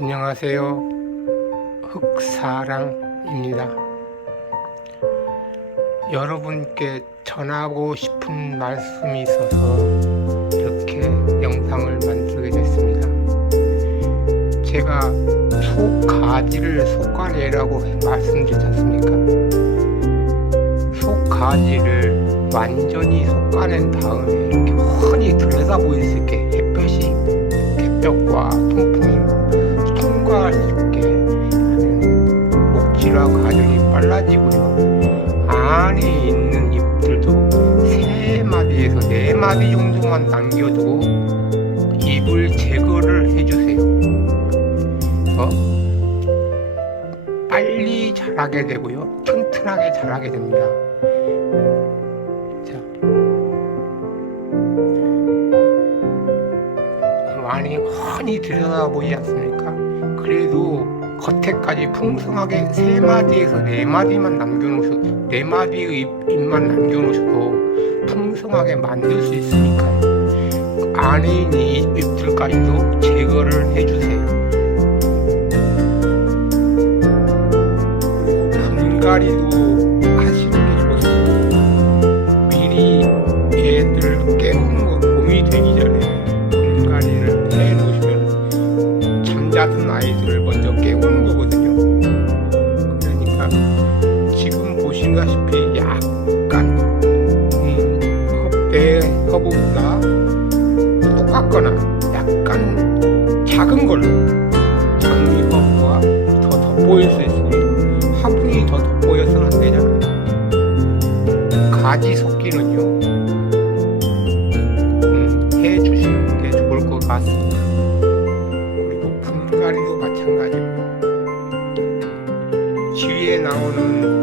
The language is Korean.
안녕하세요. 흑사랑입니다. 여러분께 전하고 싶은 말씀이 있어서 이렇게 영상을 만들게 됐습니다. 제가 속가지를 속가래라고 말씀드렸지 않습니까? 속가지를 완전히 속가낸 다음에 이렇게 훤히 들여다 보일 수 있게 햇볕이 햇볕과 빨라지고요. 안에 있는 잎들도 세 마디에서 네 마디 정도만 남겨두고 잎을 제거를 해주세요. 어? 빨리 자라게 되고요. 튼튼하게 자라게 됩니다. 자, 많이 훤히 들여다보지 않습니까? 그래도 겉에까지 풍성하게 세 마디에서 네 마디만 남겨놓으셔도 네 마디의 잎, 잎만 남겨놓으셔도 풍성하게 만들 수 있으니까요. 그 안에 있는 이 잎들까지도 제거를 해주세요. 분갈이도 하시는 게 좋습니다. 미리 얘들 깨우는 보시다시피 약간 음, 배 허브보다 똑같거나 약간 작은 걸로 장미 허브와 더 돋보일 수 있습니다. 화분이 더 돋보여서는 안 되잖아요. 가지 섞기는요. 음, 해 주시는 게 좋을 것 같습니다. 그리고 분갈이도 마찬가지고 뒤에 나오는